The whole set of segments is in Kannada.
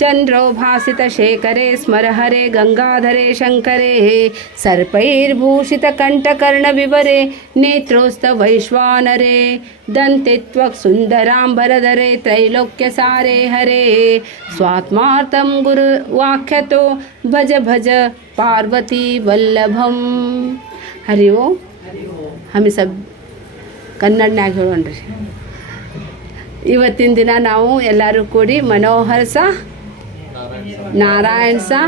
चंद्रो भासित शेखरे स्मर हरे गंगाधरे शंकरे सर्पैर्भूषित कंठकर्ण विवरे नेत्रोस्त वैश्वानरे दन्ते त्वक् सुंदरांबरधरे त्रैलोक्य सारे हरे स्वात्मार्थं गुरु वाक्यतो भज भज पार्वती वल्लभम. हरि ओम. हमें सब ಕನ್ನಡನಾಗ ಹೇಳೋಣ್ರಿ. ಇವತ್ತಿನ ದಿನ ನಾವು ಎಲ್ಲರೂ ಕೂಡಿ ಮನೋಹರ್ ಸಾ ನಾರಾಯಣ್ ಸಾ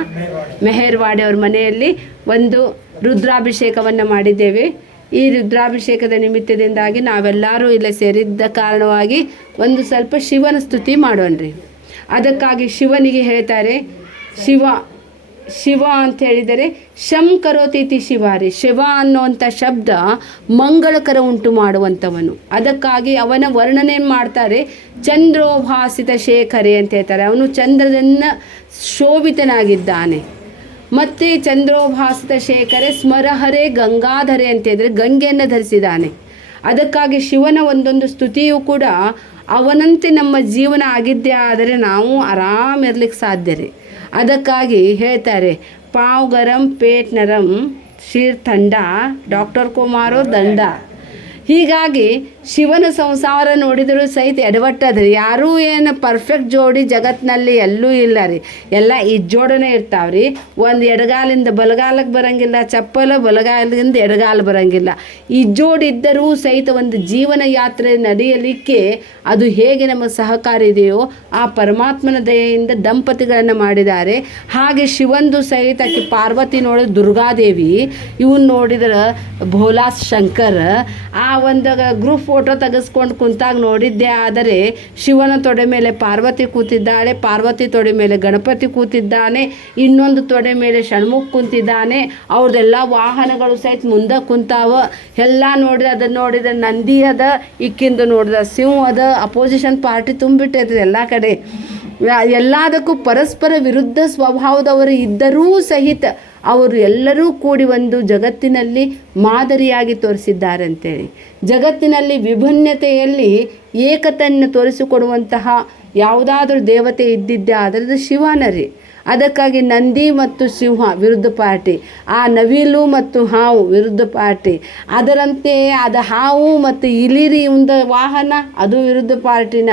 ಮೆಹರ್ವಾಡಿ ಅವ್ರ ಮನೆಯಲ್ಲಿ ಒಂದು ರುದ್ರಾಭಿಷೇಕವನ್ನು ಮಾಡಿದ್ದೇವೆ. ಈ ರುದ್ರಾಭಿಷೇಕದ ನಿಮಿತ್ತದಿಂದಾಗಿ ನಾವೆಲ್ಲರೂ ಇಲ್ಲಿ ಸೇರಿದ್ದ ಕಾರಣವಾಗಿ ಒಂದು ಸ್ವಲ್ಪ ಶಿವನ ಸ್ತುತಿ ಮಾಡೋಣ್ರಿ. ಅದಕ್ಕಾಗಿ ಶಿವನಿಗೆ ಹೇಳ್ತಾರೆ, ಶಿವ ಅಂತ ಹೇಳಿದರೆ ಶಂ ಕರೋತೀತಿ ಶಿವಾರಿ. ಶಿವ ಅನ್ನುವಂಥ ಶಬ್ದ ಮಂಗಳಕರ ಉಂಟು ಮಾಡುವಂಥವನು. ಅದಕ್ಕಾಗಿ ಅವನ ವರ್ಣನೆ ಮಾಡ್ತಾರೆ, ಚಂದ್ರೋಭಾಸಿತ ಶೇಖರೆ ಅಂತ ಹೇಳ್ತಾರೆ. ಅವನು ಚಂದ್ರನ ಶೋಭಿತನಾಗಿದ್ದಾನೆ. ಮತ್ತು ಚಂದ್ರೋಭಾಸಿತ ಶೇಖರೆ ಸ್ಮರಹರೆ ಗಂಗಾಧರೆ ಅಂತ ಹೇಳಿದರೆ ಗಂಗೆಯನ್ನು ಧರಿಸಿದ್ದಾನೆ. ಅದಕ್ಕಾಗಿ ಶಿವನ ಒಂದೊಂದು ಸ್ತುತಿಯೂ ಕೂಡ ಅವನಂತೆ ನಮ್ಮ ಜೀವನ ಆಗಿದ್ದೇ ಆದರೆ ನಾವು ಆರಾಮಿರ್ಲಿಕ್ಕೆ ಸಾಧ್ಯ ರೀ. ಅದಕ್ಕಾಗಿ ಹೇಳ್ತಾರೆ, ಪಾವ್ ಗರಂ ಪೇಟ್ ನರಂ ಶೀರ್ ಥಂಡ ಡಾಕ್ಟರ್ ಕುಮಾರೋ ದಂಡ. ಹೀಗಾಗಿ ಶಿವನ ಸಂಸಾರ ನೋಡಿದರೂ ಸಹಿತ ಎಡವಟ್ಟದ್ರಿ. ಯಾರೂ ಏನು ಪರ್ಫೆಕ್ಟ್ ಜೋಡಿ ಜಗತ್ತಿನಲ್ಲಿ ಎಲ್ಲೂ ಇಲ್ಲ ರೀ. ಎಲ್ಲ ಇಜ್ಜೋಡನೆ ಇರ್ತಾವ್ರಿ. ಒಂದು ಎಡಗಾಲಿಂದ ಬಲಗಾಲಕ್ಕೆ ಬರೋಂಗಿಲ್ಲ, ಚಪ್ಪಲ ಬಲಗಾಲದಿಂದ ಎಡಗಾಲ ಬರೋಂಗಿಲ್ಲ. ಇಜ್ಜೋಡಿದ್ದರೂ ಸಹಿತ ಒಂದು ಜೀವನ ಯಾತ್ರೆ ನಡೆಯಲಿಕ್ಕೆ ಅದು ಹೇಗೆ ನಮಗೆ ಸಹಕಾರಿ ಇದೆಯೋ ಆ ಪರಮಾತ್ಮನ ದಯೆಯಿಂದ ದಂಪತಿಗಳನ್ನು ಮಾಡಿದ್ದಾರೆ. ಹಾಗೆ ಶಿವಂದು ಸಹಿತ ಪಾರ್ವತಿ ನೋಡಿದ್ರೆ ದುರ್ಗಾದೇವಿ, ಇವನು ನೋಡಿದ್ರೆ ಭೋಲಾ ಶಂಕರ್. ಆ ಒಂದು ಗ್ರೂಪ್ ಫೋಟೋ ತೆಗೆಸ್ಕೊಂಡು ಕುಂತಾಗ ನೋಡಿದ್ದೆ ಆದರೆ ಶಿವನ ತೊಡೆ ಮೇಲೆ ಪಾರ್ವತಿ ಕೂತಿದ್ದಾಳೆ, ಪಾರ್ವತಿ ತೊಡೆ ಮೇಲೆ ಗಣಪತಿ ಕೂತಿದ್ದಾನೆ, ಇನ್ನೊಂದು ತೊಡೆ ಮೇಲೆ ಷಣ್ಮುಖ ಕುಂತಿದ್ದಾನೆ. ಅವ್ರದ್ದೆಲ್ಲ ವಾಹನಗಳು ಸಹಿತ ಮುಂದೆ ಕುಂತಾವ. ಎಲ್ಲ ನೋಡಿದ್ರೆ ಅದನ್ನು ನೋಡಿದ್ರೆ ನಂದಿ ಅದ, ಇಕ್ಕಿಂದು ನೋಡಿದ್ರೆ ಸಿಂಹ ಅದ. ಅಪೋಸಿಷನ್ ಪಾರ್ಟಿ ತುಂಬಿಟ್ಟೈತೆ ಎಲ್ಲ ಕಡೆ. ಎಲ್ಲದಕ್ಕೂ ಪರಸ್ಪರ ವಿರುದ್ಧ ಸ್ವಭಾವದವರು ಇದ್ದರೂ ಸಹಿತ ಅವರು ಎಲ್ಲರೂ ಕೂಡಿ ಒಂದು ಜಗತ್ತಿನಲ್ಲಿ ಮಾದರಿಯಾಗಿ ತೋರಿಸಿದ್ದಾರೆ ಅಂತೇಳಿ. ಜಗತ್ತಿನಲ್ಲಿ ವಿಭಿನ್ನತೆಯಲ್ಲಿ ಏಕತೆಯನ್ನು ತೋರಿಸಿಕೊಡುವಂತಹ ಯಾವುದಾದ್ರೂ ದೇವತೆ ಇದ್ದಿದ್ದೆ ಆದರೆ ಶಿವನರಿ. ಅದಕ್ಕಾಗಿ ನಂದಿ ಮತ್ತು ಸಿಂಹ ವಿರುದ್ಧ ಪಾರ್ಟಿ, ಆ ನವಿಲು ಮತ್ತು ಹಾವು ವಿರುದ್ಧ ಪಾರ್ಟಿ. ಅದರಂತೆ ಅದು ಹಾವು ಮತ್ತು ಇಲಿರಿ ಒಂದು ವಾಹನ, ಅದು ವಿರುದ್ಧ ಪಾರ್ಟಿನ.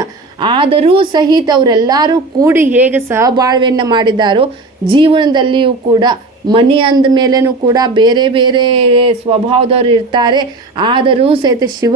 ಆದರೂ ಸಹಿತ ಅವರೆಲ್ಲರೂ ಕೂಡಿ ಹೇಗೆ ಸಹಬಾಳ್ವೆಯನ್ನು ಮಾಡಿದ್ದಾರೋ ಜೀವನದಲ್ಲಿಯೂ ಕೂಡ ಮನಿ ಅಂದ ಮೇಲೂ ಕೂಡ ಬೇರೆ ಬೇರೆ ಸ್ವಭಾವದವರು ಇರ್ತಾರೆ. ಆದರೂ ಸಹಿತ ಶಿವ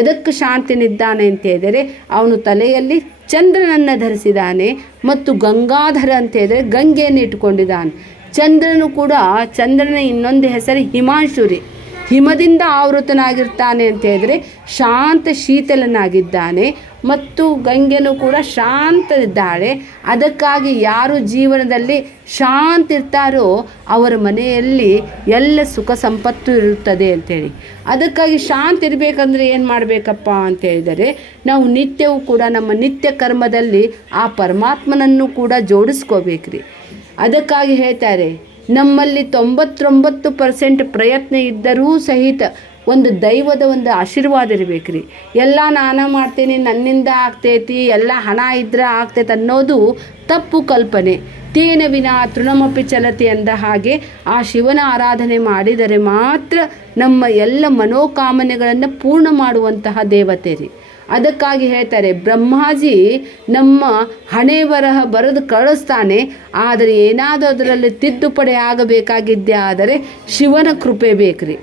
ಎದಕ್ಕೆ ಶಾಂತಿನಿದ್ದಾನೆ ಅಂತ ಹೇಳಿದರೆ ಅವನು ತಲೆಯಲ್ಲಿ ಚಂದ್ರನನ್ನು ಧರಿಸಿದ್ದಾನೆ ಮತ್ತು ಗಂಗಾಧರ ಅಂತ ಹೇಳಿದರೆ ಗಂಗೆಯನ್ನು ಇಟ್ಕೊಂಡಿದ್ದಾನೆ. ಚಂದ್ರನು ಕೂಡ, ಚಂದ್ರನ ಇನ್ನೊಂದು ಹೆಸರು ಹಿಮಾಂಶುರಿ. ಹಿಮದಿಂದ ಆವೃತನಾಗಿರ್ತಾನೆ ಅಂತ ಹೇಳಿದರೆ ಶಾಂತ ಶೀತಲನಾಗಿದ್ದಾನೆ. ಮತ್ತು ಗಂಗೆನೂ ಕೂಡ ಶಾಂತ ಇದ್ದಾಳೆ. ಅದಕ್ಕಾಗಿ ಯಾರು ಜೀವನದಲ್ಲಿ ಶಾಂತ ಇರ್ತಾರೋ ಅವರ ಮನೆಯಲ್ಲಿ ಎಲ್ಲ ಸುಖ ಸಂಪತ್ತು ಇರುತ್ತದೆ ಅಂಥೇಳಿ. ಅದಕ್ಕಾಗಿ ಶಾಂತಿ ಇರಬೇಕಂದ್ರೆ ಏನು ಮಾಡಬೇಕಪ್ಪ ಅಂತ ಹೇಳಿದರೆ ನಾವು ನಿತ್ಯವೂ ಕೂಡ ನಮ್ಮ ನಿತ್ಯ ಕರ್ಮದಲ್ಲಿ ಆ ಪರಮಾತ್ಮನನ್ನು ಕೂಡ ಜೋಡಿಸ್ಕೋಬೇಕ್ರಿ. ಅದಕ್ಕಾಗಿ ಹೇಳ್ತಾರೆ, ನಮ್ಮಲ್ಲಿ 99% ಪ್ರಯತ್ನ ಇದ್ದರೂ ಸಹಿತ ಒಂದು ದೈವದ ಒಂದು ಆಶೀರ್ವಾದ ಇರಬೇಕ್ರಿ. ಎಲ್ಲ ನಾನು ಮಾಡ್ತೀನಿ, ನನ್ನಿಂದ ಆಗ್ತೈತಿ, ಎಲ್ಲ ಹಣ ಇದ್ರೆ ಆಗ್ತೈತೆ ಅನ್ನೋದು ತಪ್ಪು ಕಲ್ಪನೆ. ತೇನ ವಿನಾ ತೃಣಮಪಿ ಚಲತಿ ಅಂದ ಹಾಗೆ ಆ ಶಿವನ ಆರಾಧನೆ ಮಾಡಿದರೆ ಮಾತ್ರ ನಮ್ಮ ಎಲ್ಲ ಮನೋಕಾಮನೆಗಳನ್ನು ಪೂರ್ಣ ಮಾಡುವಂತಹ ದೇವತೆ ರೀ. ಅದಕ್ಕಾಗಿ ಹೇಳ್ತಾರೆ, ಬ್ರಹ್ಮಾಜಿ ನಮ್ಮ ಹಣೆ ಬರಹ ಬರೆದು ಕಳಿಸ್ತಾನೆ. ಆದರೆ ಏನಾದರೂ ಅದರಲ್ಲಿ ತಿದ್ದುಪಡಿ ಆಗಬೇಕಾಗಿದ್ದೇ ಆದರೆ ಶಿವನ ಕೃಪೆ ಬೇಕ್ರಿ.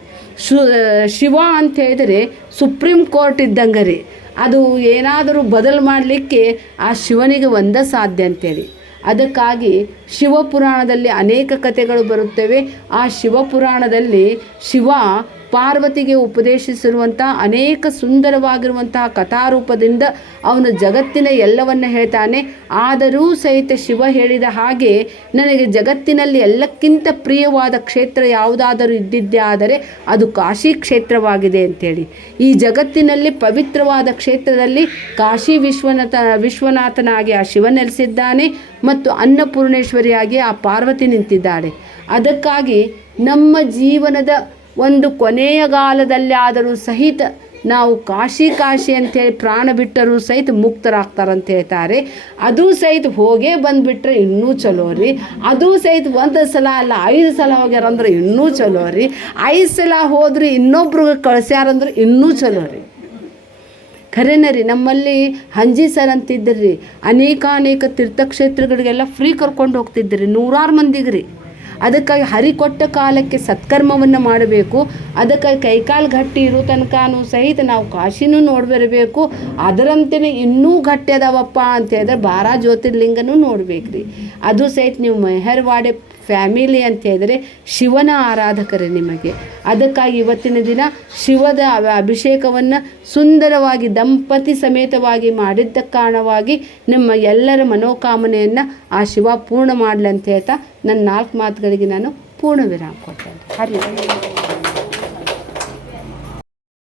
ಶಿವ ಅಂತ ಹೇಳಿದರೆ ಸುಪ್ರೀಂ ಕೋರ್ಟ್ ಇದ್ದಂಗೆ ರೀ. ಅದು ಏನಾದರೂ ಬದಲು ಮಾಡಲಿಕ್ಕೆ ಆ ಶಿವನಿಗೆ ಒಂದೇ ಸಾಧ್ಯ ಅಂತೇಳಿ. ಅದಕ್ಕಾಗಿ ಶಿವಪುರಾಣದಲ್ಲಿ ಅನೇಕ ಕಥೆಗಳು ಬರುತ್ತವೆ. ಆ ಶಿವಪುರಾಣದಲ್ಲಿ ಶಿವ ಪಾರ್ವತಿಗೆ ಉಪದೇಶಿಸಿರುವಂಥ ಅನೇಕ ಸುಂದರವಾಗಿರುವಂತಹ ಕಥಾರೂಪದಿಂದ ಅವನು ಜಗತ್ತಿನ ಎಲ್ಲವನ್ನು ಹೇಳ್ತಾನೆ. ಆದರೂ ಸಹಿತ ಶಿವ ಹೇಳಿದ ಹಾಗೆ ನನಗೆ ಜಗತ್ತಿನಲ್ಲಿ ಎಲ್ಲಕ್ಕಿಂತ ಪ್ರಿಯವಾದ ಕ್ಷೇತ್ರ ಯಾವುದಾದರೂ ಇದ್ದಿದ್ದೇ ಆದರೆ ಅದು ಕಾಶಿ ಕ್ಷೇತ್ರವಾಗಿದೆ ಅಂತೇಳಿ. ಈ ಜಗತ್ತಿನಲ್ಲಿ ಪವಿತ್ರವಾದ ಕ್ಷೇತ್ರದಲ್ಲಿ ಕಾಶಿ ವಿಶ್ವನಾಥನಾಗಿ ಆ ಶಿವ ನೆಲೆಸಿದ್ದಾನೆ ಮತ್ತು ಅನ್ನಪೂರ್ಣೇಶ್ವರಿಯಾಗಿ ಆ ಪಾರ್ವತಿ ನಿಂತಿದ್ದಾಳೆ. ಅದಕ್ಕಾಗಿ ನಮ್ಮ ಜೀವನದ ಒಂದು ಕೊನೆಯ ಕಾಲದಲ್ಲಿ ಆದರೂ ಸಹಿತ ನಾವು ಕಾಶಿ ಅಂತೇಳಿ ಪ್ರಾಣ ಬಿಟ್ಟರೂ ಸಹಿತ ಮುಕ್ತರಾಗ್ತಾರಂತ ಹೇಳ್ತಾರೆ. ಅದು ಸಹಿತ ಹೋಗೇ ಬಂದುಬಿಟ್ರೆ ಇನ್ನೂ ಚಲೋ ರೀ. ಅದು ಸಹಿತ ಒಂದು ಸಲ ಅಲ್ಲ 5 ಸಲ ಹೋಗ್ಯಾರಂದ್ರೆ ಇನ್ನೂ ಚಲೋ ರೀ. 5 ಸಲ ಹೋದ್ರೆ ಇನ್ನೊಬ್ರಿಗೆ ಕಳ್ಸ್ಯಾರಂದ್ರೆ ಇನ್ನೂ ಚಲೋ ರೀ. ಖರೇನ ರೀ. ನಮ್ಮಲ್ಲಿ ಹಂಜಿ ಸರ್ ಅಂತಿದ್ರಿ, ಅನೇಕ ತೀರ್ಥಕ್ಷೇತ್ರಗಳಿಗೆಲ್ಲ ಫ್ರೀ ಕರ್ಕೊಂಡು ಹೋಗ್ತಿದ್ರಿ, 100 ಮಂದಿಗೆ ರೀ. ಅದಕ್ಕಾಗಿ ಹರಿ ಕೊಟ್ಟ ಕಾಲಕ್ಕೆ ಸತ್ಕರ್ಮವನ್ನು ಮಾಡಬೇಕು. ಅದಕ್ಕಾಗಿ ಕೈಕಾಲು ಗಟ್ಟಿ ಇರೋ ತನಕನೂ ಸಹಿತ ನಾವು ಕಾಶಿನೂ ನೋಡ್ಬರಬೇಕು. ಅದರಂತೆಯೇ ಇನ್ನೂ ಗಟ್ಟಿ ಅದಾವಪ್ಪ ಅಂತ ಹೇಳಿದ್ರೆ 12 ಜ್ಯೋತಿರ್ಲಿಂಗನೂ ನೋಡ್ಬೇಕು ರೀ. ಅದು ಸಹಿತ ನೀವು ಮೆಹರ್ವಾಡೆ ಫ್ಯಾಮಿಲಿ ಅಂತ ಹೇಳಿದ್ರೆ ಶಿವನ ಆರಾಧಕರೇ ನಿಮಗೆ. ಅದಕ್ಕಾಗಿ ಇವತ್ತಿನ ದಿನ ಶಿವದ ಅಭಿಷೇಕವನ್ನು ಸುಂದರವಾಗಿ ದಂಪತಿ ಸಮೇತವಾಗಿ ಮಾಡಿದ್ದ ಕಾರಣವಾಗಿ ನಿಮ್ಮ ಎಲ್ಲರ ಮನೋಕಾಮನೆಯನ್ನು ಆ ಶಿವ ಪೂರ್ಣ ಮಾಡಲಿ ಅಂತ ಹೇಳ್ತಾ ನನ್ನ 4 ಮಾತುಗಳಿಗೆ ನಾನು ಪೂರ್ಣ ವಿರಾಮ ಕೊಡ್ತೇನೆ. ಹರಿ